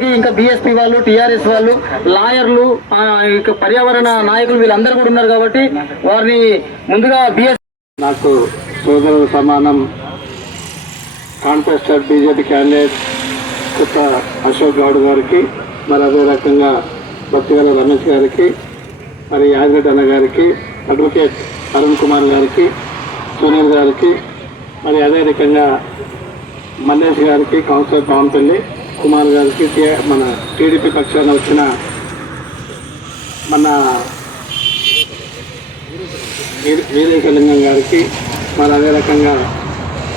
ఇంకా బిఎస్పీ వాళ్ళు టిఆర్ఎస్ వాళ్ళు లాయర్లు ఇంకా పర్యావరణ నాయకులు వీళ్ళందరూ కూడా ఉన్నారు కాబట్టి వారిని ముందుగా బిఎస్ నాకు సోదరుల సమానం కాంటెస్టర్ బీజేపీ క్యాండిడేట్ కొత్త అశోక్ గౌడ్ గారికి మరి అదే రకంగా భక్తిగల రమేష్ గారికి మరి యాదిరెడ్డి అన్న గారికి అడ్వకేట్ అరుణ్ కుమార్ గారికి సునీల్ గారికి మరి అదే రకంగా మల్లేష్ గారికి కౌన్సిలర్ పాంపల్లి కుమార్ గారికి మన టీడీపీ పక్షాన వచ్చిన మన వీరేకలింగం గారికి మరి అదే రకంగా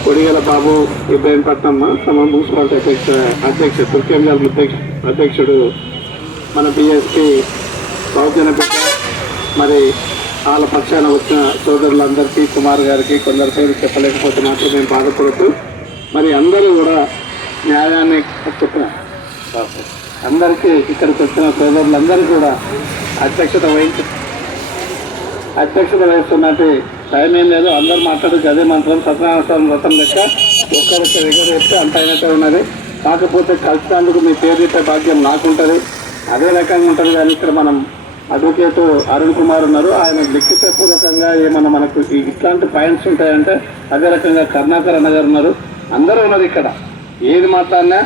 కొడిగల బాబు ఇబ్రాహీంపట్నం తమ మున్సిపాలిటీ అధ్యక్ష అధ్యక్ష తుర్కేంజాల్ అధ్యక్ష అధ్యక్షుడు మన బిఎస్పి బహుజన బిడ్డ మరి వాళ్ళ పక్షాన వచ్చిన సోదరులందరికీ కుమార్ గారికి కొందరు పేరు చెప్పలేకపోతే మాత్రం మేము బాధపడుతూ మరి అందరూ కూడా న్యాయాన్ని చెప్పిన అందరికీ ఇక్కడికి వచ్చిన సోదరులందరూ కూడా అధ్యక్షత వహించి అధ్యక్షత వహిస్తున్నట్టు టైం ఏం లేదు. అందరూ మాట్లాడేది అదే మంత్రం సత్యనారాయణ వ్రతం లెక్క. ఒక్కరికి దగ్గర చెప్తే అంత అయినట్టే ఉన్నది. కాకపోతే కలిసినందుకు మీ పేరు చెప్పే భాగ్యం నాకుంటుంది. అదే రకంగా ఉంటుంది కానీ ఇక్కడ మనం అడ్వకేట్ అరుణ్ కుమార్ ఉన్నారు. ఆయన లిఖితపూర్వకంగా ఏమన్నా మనకు ఇట్లాంటి పాయింట్స్ ఉంటాయంటే అదే రకంగా కర్ణాకర్ అన్న గారు ఉన్నారు. అందరూ ఉన్నారు ఇక్కడ. ఏది మాట్లాడినా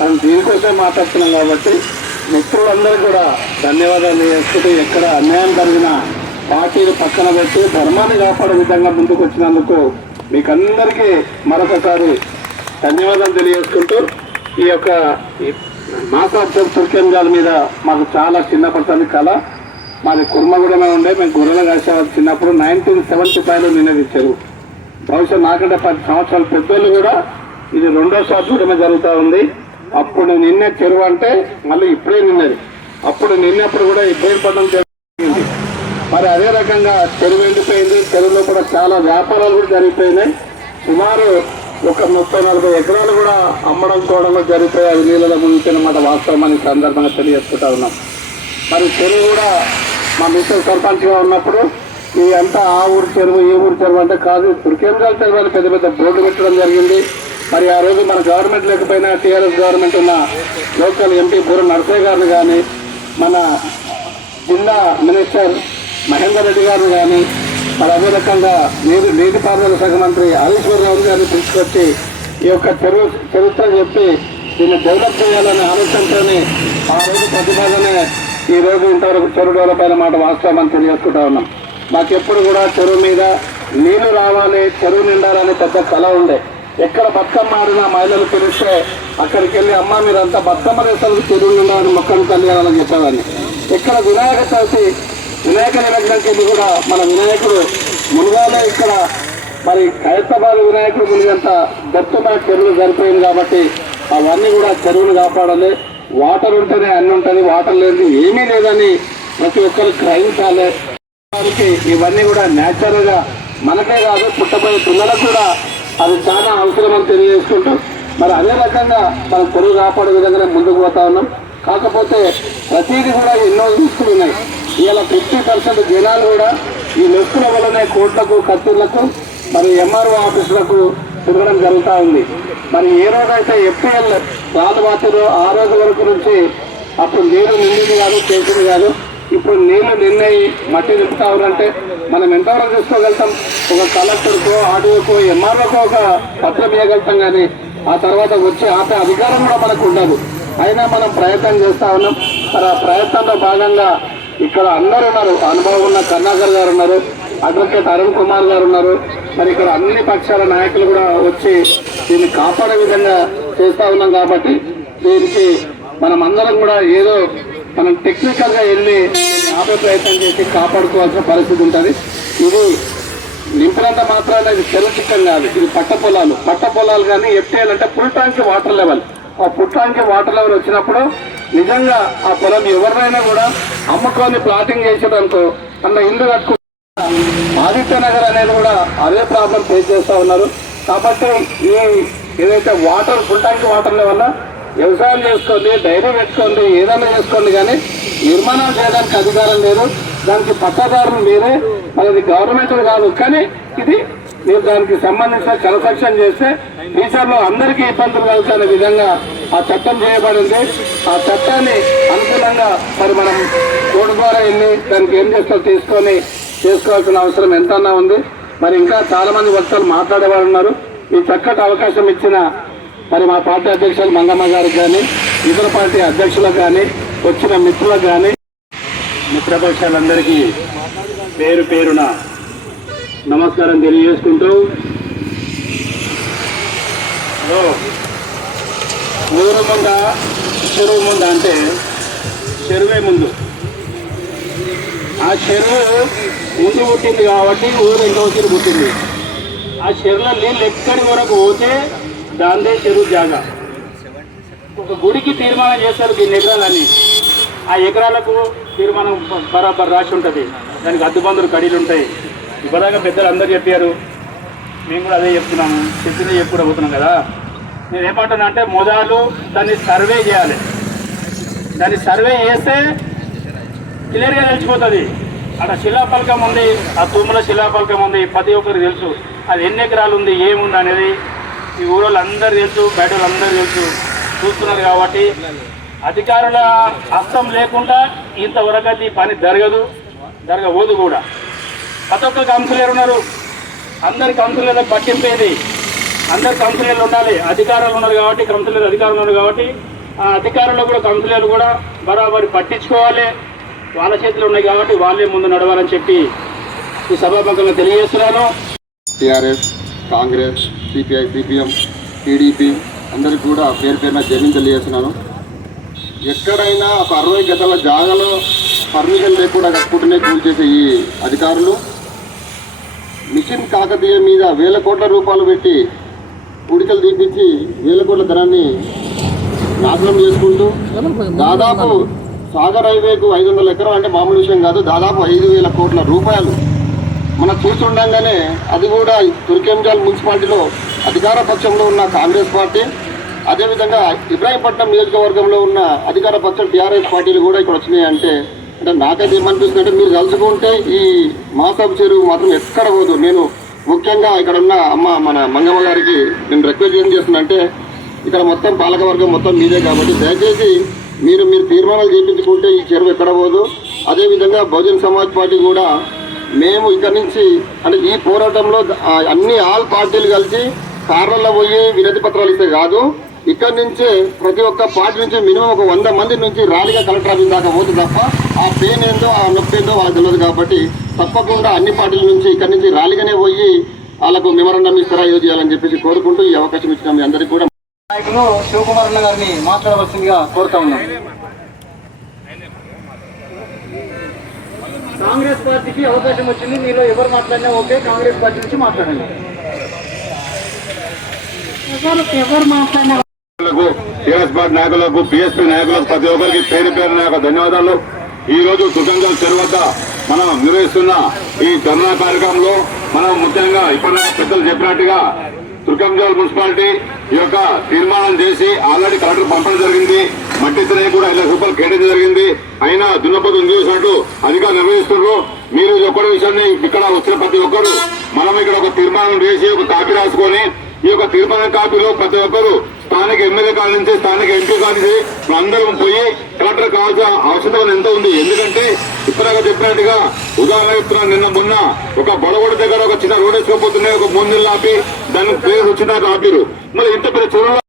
మనం దీనికోసమే మాట్లాడుతున్నాం కాబట్టి మిత్రులందరూ కూడా ధన్యవాదాలు చేసుకుంటూ ఎక్కడ అన్యాయం జరిగినా పార్టీలు పక్కన పెట్టి ధర్మాన్ని కాపాడే విధంగా ముందుకు వచ్చినందుకు మీకందరికీ మరొకసారి ధన్యవాదాలు తెలియజేసుకుంటూ ఈ యొక్క ఈ మాసాబ్దం తుర్కేంజాల మీద మాకు చాలా చిన్నప్పటి కళ. మాది కుర్మగూడమే ఉండే మేము గొర్రెలు కాసేవాళ్ళు చిన్నప్పుడు నైన్టీన్ సెవెంటీ ఫైవ్లో నిన్నదిచ్చారు బహుశా నాకంటే పది సంవత్సరాల పెద్దోళ్ళు కూడా ఇది రెండోసారి చూడమే జరుగుతూ ఉంది. అప్పుడు నిన్నే చెరువు అంటే మళ్ళీ ఇప్పుడే నిన్నది. అప్పుడు నిన్నప్పుడు కూడా ఇబ్బంది పడడం జరిగింది. మరి అదే రకంగా చెరువు ఎండిపోయింది. చెరువులో కూడా చాలా వ్యాపారాలు కూడా జరిగిపోయినాయి. సుమారు ఒక ముప్పై నలభై ఎకరాలు కూడా అమ్మడం చూడడంలో జరిగిపోయి అవి నీళ్ళలో మునిగిపోయినమాట వాస్తవం సందర్భంగా తెలియజేసుకుంటా ఉన్నాం. మరి చెరువు కూడా మా మిస్టర్ సర్పంచ్గా ఉన్నప్పుడు ఈ అంతా ఆ ఊరు చెరువు ఈ ఊరు చెరువు అంటే కాదు. ఇప్పుడు చెరువు పెద్ద పెద్ద బోర్డు పెట్టడం జరిగింది. మరి ఆ రోజు మన గవర్నమెంట్ లేకపోయినా టీఆర్ఎస్ గవర్నమెంట్ ఉన్న లోకల్ ఎంపీ బుర్ర నరసయ్య గారిని కానీ మన జిల్లా మినిస్టర్ మహేందర్ రెడ్డి గారిని కానీ మరి అదే రకంగా నీరు నీటిపారుదల శాఖ మంత్రి రావు గారిని తీసుకొచ్చి ఈ యొక్క చెరువు చరిత్ర చెప్పి దీన్ని డెవలప్ చేయాలనే ఆలోచనతోని ఆ రోజు ప్రతిపాదనే ఈ రోజు ఇంతవరకు చెరువు డెవలప్ అయిన మాట వాస్తవం అని తెలియజేసుకుంటా ఉన్నాం. మాకెప్పుడు కూడా చెరువు మీద నీళ్ళు రావాలి చెరువు నిండాలని పెద్ద కళ ఉండే. ఎక్కడ బతుకమ్మ ఆడిన మహిళలు పిలిస్తే అక్కడికి వెళ్ళి అమ్మ మీరంతా బతుకమ్మ రేసలకు చెరువు నిండాలని మొక్కను అని చెప్పేవాడిని. ఇక్కడ వినాయక చవితి వినాయక నిమగ్నంకి వెళ్ళి కూడా మన వినాయకుడు మునుగానే ఇక్కడ. మరి హైదరాబాద్ వినాయకుడు మునిగంత దత్తమైన చెరువులు సరిపోయింది కాబట్టి అవన్నీ కూడా చెరువులు కాపాడాలి. వాటర్ ఉంటేనే అన్ని ఉంటుంది వాటర్ లేదు ఏమీ లేదని ప్రతి ఒక్కరు గ్రహించాలి. వారికి ఇవన్నీ కూడా న్యాచురల్గా మనకే కాదు పుట్టబోయే పిల్లలకు కూడా అది చాలా అవసరం అని తెలియజేసుకుంటూ మరి అదే రకంగా మనం పొరుగు కాపాడే విధంగానే ముందుకు పోతా ఉన్నాం. కాకపోతే ప్రతిదీ కూడా ఎన్నో రిస్కులు ఉన్నాయి. ఇలా ఫిఫ్టీ పర్సెంట్ జనాలు కూడా ఈ లెక్కుల వల్లనే కోట్లకు కత్తులకు మరి ఎంఆర్ఓ ఆఫీసులకు తిరగడం జరుగుతూ ఉంది. మరి ఏ రోజైతే ఎఫ్టీఎల్ రాళ్ళు ఆ రోజు వరకు నుంచి అప్పుడు నీరు నిండింది కాదు చేసింది కాదు. ఇప్పుడు నీళ్ళు నిన్నయి మట్టి నింపుతా ఉన్నారంటే మనం ఎంతవరకు తీసుకోగలుగుతాం ఒక కలెక్టర్కో ఆర్డీఓకో ఎంఆర్ఓకో ఒక పత్రం ఇవ్వగలుగుతాం కానీ ఆ తర్వాత వచ్చి ఆపే అధికారం కూడా మనకు ఉండదు. అయినా మనం ప్రయత్నం చేస్తా ఉన్నాం. మరి ఆ ప్రయత్నంలో భాగంగా ఇక్కడ అందరూ ఉన్నారు. అనుభవం ఉన్న కర్ణాకర్ గారు ఉన్నారు. అడ్వకేట్ అరుణ్ కుమార్ గారు ఉన్నారు. మరి ఇక్కడ అన్ని పక్షాల నాయకులు కూడా వచ్చి దీన్ని కాపాడే విధంగా చేస్తూ ఉన్నాం కాబట్టి దీనికి మనం అందరం కూడా ఏదో మనం టెక్నికల్గా వెళ్ళి ఆపే ప్రయత్నం చేసి కాపాడుకోవాల్సిన పరిస్థితి ఉంటుంది. ఇది నింపినంత మాత్రాన ఇది చెరువు కాదు. ఇది పట్ట పొలాలు. పట్ట పొలాలు కానీ ఎఫ్టీఎల్ అంటే ఫుల్ వాటర్ లెవెల్. ఆ పుట్టడానికి వాటర్ లెవెల్ వచ్చినప్పుడు నిజంగా ఆ పొలం ఎవరినైనా కూడా అమ్ముకొని ప్లాటింగ్ చేసేటంతో అన్న ఇల్లు కట్టుకు ఆదిత్య నగర్ అనేది కూడా అదే ప్రాబ్లం ఫేస్ చేస్తూ ఉన్నారు. కాబట్టి ఈ ఏదైతే వాటర్ ఫుల్ ట్యాంక్ వాటర్ వల్ల వ్యవసాయం చేసుకోండి డైరీ పెట్టుకోండి ఏదైనా చేసుకోండి కానీ నిర్మాణం చేయడానికి అధికారం లేదు. దానికి పట్టదారులు మీరే మరి గవర్నమెంట్ కాదు. కానీ ఇది మీరు దానికి సంబంధించిన కన్స్ట్రక్షన్ చేస్తే ఫ్యూచర్లో అందరికీ ఇబ్బందులు కలుగుతున్న విధంగా ఆ చట్టం చేయబడింది. ఆ చట్టాన్ని అనుకూలంగా మరి మనం కోర్టు ద్వారా వెళ్ళి దానికి ఏం చేస్తారో తీసుకొని చేసుకోవాల్సిన అవసరం ఎంతన్నా ఉంది. మరి ఇంకా చాలామంది వక్తలు మాట్లాడేవారు ఉన్నారు. ఈ చక్కటి అవకాశం ఇచ్చిన మరి మా పార్టీ అధ్యక్షులు మంగమ్మ గారికి కానీ ఇతర పార్టీ అధ్యక్షులకు కానీ వచ్చిన మిత్రులకు కానీ మిత్రపక్షాలందరికీ పేరు పేరున నమస్కారం తెలియజేసుకుంటూ ఊరు ముంద చెరువు ముంద అంటే చెరువే ముందు. ఆ చెరువు ముందు పుట్టింది కాబట్టి ఊరు ఎంతో పుట్టింది. ఆ చెరువులో నీళ్ళు ఎక్కడి వరకు పోతే దాందే చెరువు జాగా. ఒక గుడికి తీర్మానం చేస్తారు దీన్ని ఎకరాలని ఆ ఎకరాలకు తీర్మానం బరాబర్ రాసి ఉంటుంది. దానికి అద్దుబందులు కడీలు ఉంటాయి. ఇప్పటిదాకా పెద్దలు అందరు చెప్పారు. మేము కూడా అదే చెప్తున్నాము. చెప్పిందే చెప్పుకుంటూ పోతున్నాం కదా. నేను ఏమంటున్నా అంటే మొదలు దాన్ని సర్వే చేయాలి. దాన్ని సర్వే చేస్తే క్లియర్గా తెలిసిపోతుంది. అక్కడ శిలాఫలకం ఉంది ఆ తూముల శిలాఫలకం ఉంది. ప్రతి ఒక్కరికి తెలుసు. అది ఎన్ని ఎకరాలు ఉంది ఏముంది అనేది ఈ ఊళ్ళో అందరూ తెలుసు బయట వాళ్ళందరూ తెలుసు చూస్తున్నారు కాబట్టి అధికారుల హస్తం లేకుండా ఇంతవరకు అది ఈ పని జరగదు జరగబోదు కూడా. ప్రతి ఒక్క కౌన్సిలర్ ఉన్నారు అందరి కౌన్సిలర్లకు పట్టింపేది అందరు కౌన్సిలర్లు ఉండాలి అధికారులు ఉన్నారు కాబట్టి కౌన్సిలర్ అధికారులు ఉన్నారు కాబట్టి ఆ అధికారులు కూడా కౌన్సిలర్లు కూడా బరాబరి పట్టించుకోవాలి. వాళ్ళ చేతిలో ఉన్నాయి కాబట్టి వాళ్ళే ముందు నడవాలని చెప్పి ఈ సభాముఖంగా తెలియజేస్తున్నాను. TRS Congress CPI CPM TDP అందరికి కూడా పేరు పేరున జైలు తెలియజేస్తున్నాను. ఎక్కడైనా ఒక అరవై గజాల జాగాలో పర్మిషన్ లేకుండా కట్టుకుంటూనే కూల్ చేసే ఈ అధికారులు మిషన్ కాకతీయ మీద వేల కోట్ల రూపాయలు పెట్టి ఉడికలు తీపించి వేల కోట్ల ధనాన్ని నాశనం చేసుకుంటూ దాదాపు సాగర్ హైవేకు ఐదు వందల ఎకరం అంటే మామూలు విషయం కాదు దాదాపు ఐదు వేల కోట్ల రూపాయలు మనం చూస్తుండగానే అది కూడా తుర్కెంజాల్ మున్సిపాలిటీలో అధికార పక్షంలో ఉన్న కాంగ్రెస్ పార్టీ అదేవిధంగా ఇబ్రాహీంపట్నం నియోజకవర్గంలో ఉన్న అధికార పక్షం టీఆర్ఎస్ పార్టీలు కూడా ఇక్కడ వచ్చినాయి అంటే అంటే నాకైతే ఏమనిపిస్తుంది అంటే మీరు కలుసుకుంటే ఈ మాసబ్ చెరువు మాత్రం ఎక్కడ పోదు. నేను ముఖ్యంగా ఇక్కడ ఉన్న అమ్మ మన మంగమ్మ గారికి నేను రిక్వెస్ట్ ఏం చేస్తున్నానంటే ఇక్కడ మొత్తం పాలకవర్గం మొత్తం మీదే కాబట్టి దయచేసి మీరు మీరు తీర్మానాలు చేయించుకుంటే ఈ చెరువు ఎక్కడ పోదు. అదేవిధంగా బహుజన్ సమాజ్ పార్టీ కూడా మేము ఇక్కడ నుంచి అంటే ఈ పోరాటంలో అన్ని ఆల్ పార్టీలు కలిసి కార్లలో పోయి వినతి పత్రాలు ఇస్తే కాదు. ఇక్కడ నుంచే ప్రతి ఒక్క పార్టీ నుంచి మినిమం ఒక వంద మంది నుంచి ర్యాలీగా కలెక్టర్ ఆఫీస్ దాకా పోతే తప్ప ఆ పెయిన్ ఏందో ఆ నొప్పి ఏందో వాళ్ళకి తెలియదు కాబట్టి తప్పకుండా అన్ని పార్టీల నుంచి ఇక్కడ నుంచి ర్యాలీగానే పోయి వాళ్ళకు మెమరాండం ఇస్తారా ఏదో చేయాలని చెప్పేసి కోరుకుంటూ ఈ అవకాశం ఇచ్చిన మీ అందరికీ కూడా. నాయకులు శివకుమార్ అన్న గారిని మాట్లాడవలసిందిగా కోరుతా ఉన్నాం. కాంగ్రెస్ పార్టీకి అవకాశం వచ్చింది. మీలో ఎవరు మాట్లాడినా ఓకే కాంగ్రెస్ పార్టీ నుంచి మాట్లాడండి. ఎవరు ఎవరు మాట్లాడినా నాయకులకు టీఆర్ఎస్ పార్టీ నాయకులకు బీఎస్పీ నాయకులకు ప్రతి ఒక్కరికి పేరు పేరు యొక్క ధన్యవాదాలు. ఈ రోజు దుర్గంగల్ చెరువు వద్ద మనం నిర్వహిస్తున్న ఈ ధర్నా కార్యక్రమంలో మనం ముఖ్యంగా ఇప్పటిదాకా పెద్దలు చెప్పినట్టుగా తుర్కంజాల్ మున్సిపాలిటీ ఈ యొక్క తీర్మానం చేసి ఆల్రెడీ కలెక్టర్ పంపడం జరిగింది. మట్టి తినే కూడా ఐదు లక్షల రూపాయలు కేటాయించడం జరిగింది. అయినా దున్నపదం చూసినట్టు అధికారులు నిర్వహిస్తున్నారు. మీరు ఈ విషయాన్ని ఇక్కడ వచ్చిన ప్రతి ఒక్కరు మనం ఇక్కడ ఒక తీర్మానం చేసి ఒక కాపీ రాసుకొని ఈ యొక్క తీర్మానం కాపీలో ప్రతి ఒక్కరు స్థానిక ఎమ్మెల్యే కాడ నుంచి స్థానిక ఎంపీ కాడ నుంచి అందరం పోయి కలెక్టర్ కావాల్సిన అవసరం ఎంత ఉంది? ఎందుకంటే ఇప్పటిగా చెప్పినట్టుగా ఉదాహరణ చెప్తున్నాను నిన్న మొన్న ఒక బడగొడ దగ్గర ఒక చిన్న రోడ్ వేసుకోపోతున్నాయి ఒక మూడు నెలలు ఆపి దానికి పేరు వచ్చిన ఆపిరు మరి ఇంత పెద్ద చూడ